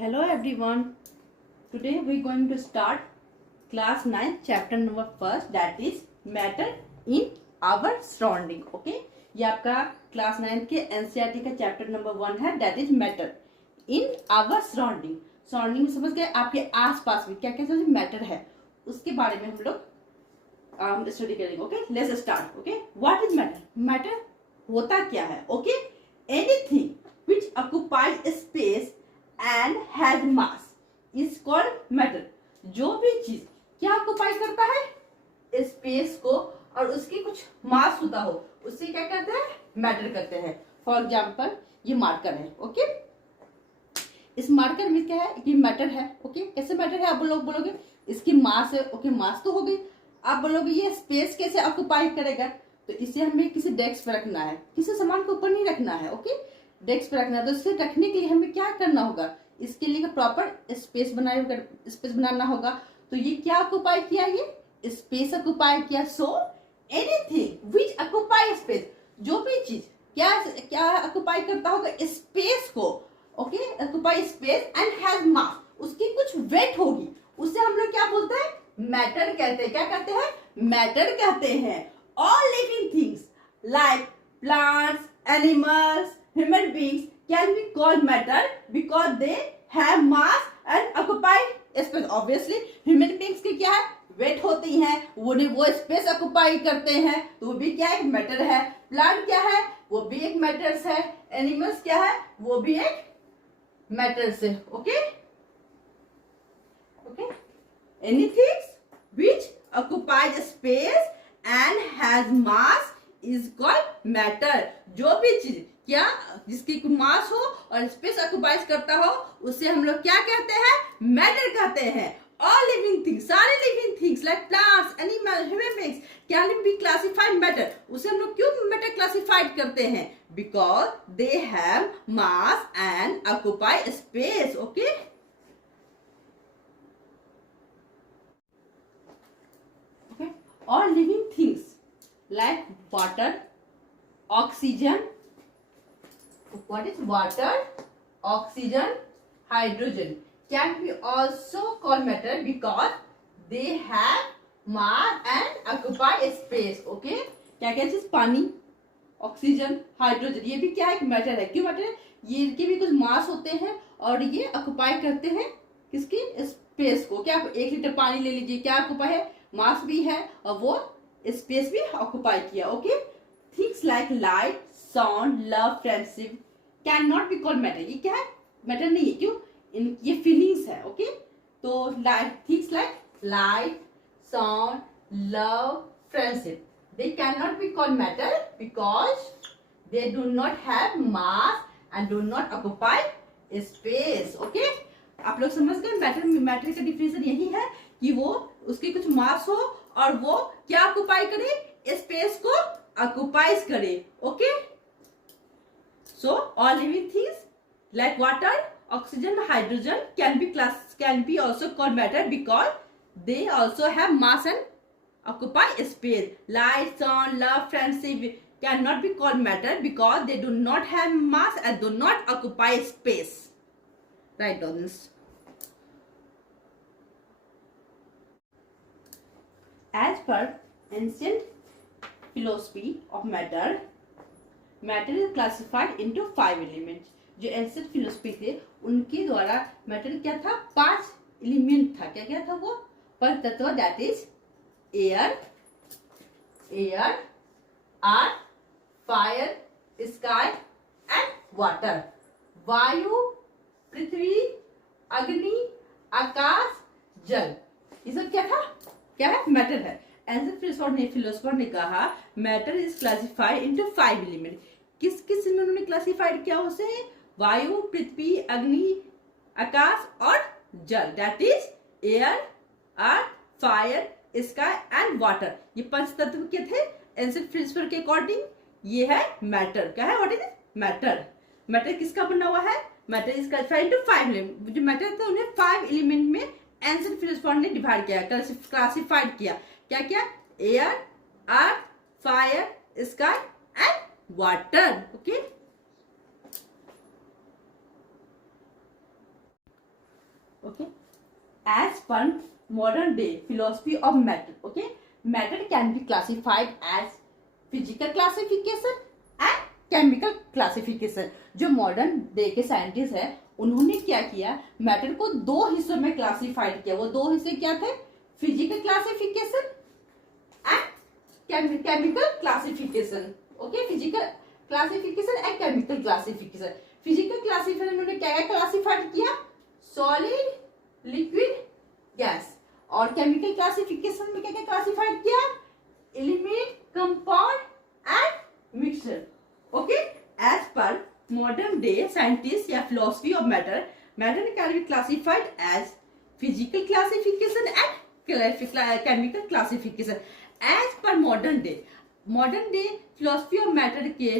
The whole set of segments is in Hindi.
Hello everyone. Today we are going to start class 9 chapter number 1 that is matter in our surrounding. Okay, ये आपका क्लास 9 के एनसीईआरटी का चैप्टर नंबर 1 है that is matter in our surrounding. Surrounding में समझ गए आपके आसपास में क्या क्या चीज मैटर है उसके बारे में हम लोग स्टडी करेंगे. Okay, let's start. Okay, what is matter? Matter होता क्या है? Okay, anything which occupies space and has mass is called matter. जो भी चीज क्या ऑक्युपाई करता है स्पेस को और उसकी कुछ मास होता हो उससे क्या कहते हैं? मैटर करते हैं. फॉर एग्जाम्पल ये मार्कर है. ओके, इस मार्कर में क्या है? ये मैटर है. ओके, कैसे मैटर है? आप लोग बोलोगे इसकी मास है. ओके, मास तो हो गई. आप बोलोगे ये स्पेस कैसे ऑक्युपाई करेगा? तो इसे हमें किसी डेस्क पे रखना है, किसी सामान को ऊपर नहीं रखना है. ओके, डेस्क पे रखना है. तो इसे रखने के लिए हमें क्या करना होगा? इसके लिए प्रॉपर स्पेस बनाना होगा. तो ये क्या ऑक्युपाई किया? ये स्पेस ऑक्युपाई किया. So anything which occupy space, जो भी चीज क्या क्या ऑक्युपाई करता होगा स्पेस को. Okay, occupy space and has मास, उसकी कुछ वेट होगी, उसे हम लोग क्या बोलते हैं? मैटर कहते हैं. क्या कहते हैं? मैटर कहते हैं. All living things like plants, animals, human beings can be called matter because they have mass and occupy space. Obviously human beings की क्या है? वेट होती हैं, वो स्पेस ऑक्युपाई करते हैं, तो वो भी क्या है? मैटर है. प्लांट क्या है? वो भी एक मैटर्स है. एनिमल्स क्या है? वो भी एक मैटर्स है. Okay okay, anything which occupies space and has mass is called matter. जो भी चीज क्या जिसकी मास हो और स्पेस ऑक्युपाइज करता हो उसे हम लोग क्या कहते हैं? मैटर कहते हैं. ऑल लिविंग थिंग्स, सारे living things like plants, animal, human beings can be classified matter. उसे हम लोग क्यों मैटर क्लासिफाइड करते हैं? Because they have mass and occupy space. Okay, all living things like water, oxygen. What is water? Oxygen, hydrogen can be also called matter because they have mass and occupy space. Okay, क्या क्या चीज? पानी, ऑक्सीजन, हाइड्रोजन, ये भी क्या है? मैटर है. क्यों मैटर है? ये इनके भी कुछ मास होते हैं और ये ऑक्युपाई करते हैं किसकी? स्पेस को. क्या 1 लीटर पानी ले लीजिए, क्या ऑक्युपाई है? मास भी है और वो स्पेस भी ऑक्युपाई किया. Okay, things like light, sound, love, friendship can not be called matter. ये क्या है? मैटर नहीं है. क्यों? ये फीलिंग्स है. ओके, तो things like light, sound, love, friendship they can not be called matter because they do not have mass and do not occupy space. Okay, आप लोग समझ गए? मैटर का डिफिनेशन यही है कि वो उसकी कुछ मास हो और वो क्या ऑक्युपाई करे? स्पेस को ऑक्युपाइज करे. Okay, so all living things like water, oxygen, hydrogen can be also called matter because they also have mass and occupy space. Light, sound, love, friendship cannot be called matter because they do not have mass and do not occupy space. Right on this. As per ancient philosophy of matter is classified into 5 elements. जो एंशिएंट फिलोसफी थे उनके द्वारा मैटर क्या था? 5 एलिमेंट था. क्या क्या था वो? पंच तत्व, that is air, earth, fire, sky and water. वायु, पृथ्वी, अग्नि, आकाश, जल, ये सब क्या था? क्या है? मैटर है. एंशिएंट फिलोसोफर ने कहा matter is classified into 5 element. किस किस में उन्होंने क्लासिफाइड किया उसे? वायु, पृथ्वी, अग्नि, आकाश और जल, that is air, earth, fire, sky and water. ये 5 तत्व के थे एंशिएंट फिलोसोफर के अकॉर्डिंग. ये है मैटर. क्या है? What is matter? मैटर किसका बना हुआ है? Matter is classified into 5 element. जो मैटर थे उन्हें 5 एलिमेंट में एंशिएंट फिलोसोफर ने डिवाइड किया, क्लासिफाइड किया. क्या क्या? Air, earth, fire, sky and water. Okay, Okay, as per modern day philosophy of matter, okay, matter can be classified as physical classification and chemical classification. जो मॉडर्न डे के साइंटिस्ट है उन्होंने क्या किया, मैटर को दो हिस्सों में क्लासिफाइड किया. वो दो हिस्से क्या थे, physical classification and chemical classification. Okay, physical classification and chemical classification. Physical classification उन्होंने क्या क्या क्लासिफाइड किया, सॉलिड, लिक्विड, गैस. और केमिकल क्लासिफिकेशन में क्या क्या क्लासिफाइड किया, element, compound and mixture. Okay, as per modern day scientist या philosophy of matter, matter can be classified as physical classification and chemical classification. As per modern day philosophy of matter के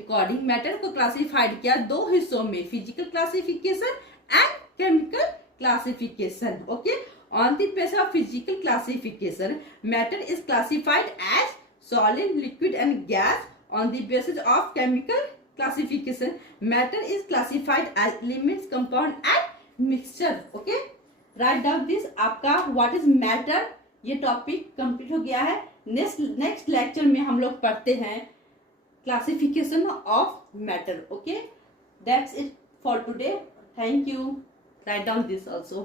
अकॉर्डिंग मैटर को क्लासिफाइड किया दो हिस्सों में, physical classification and chemical classification. Okay, on the basis of physical classification, matter is classified as solid, liquid and gas. On the basis of chemical classification, matter is classified as elements, compound and mixture. Okay, write down this. आपका what is matter ये टॉपिक कंप्लीट हो गया है. नेक्स्ट लेक्चर में हम लोग पढ़ते हैं classification of matter. Okay, that's it for today. Thank you. Write down this also.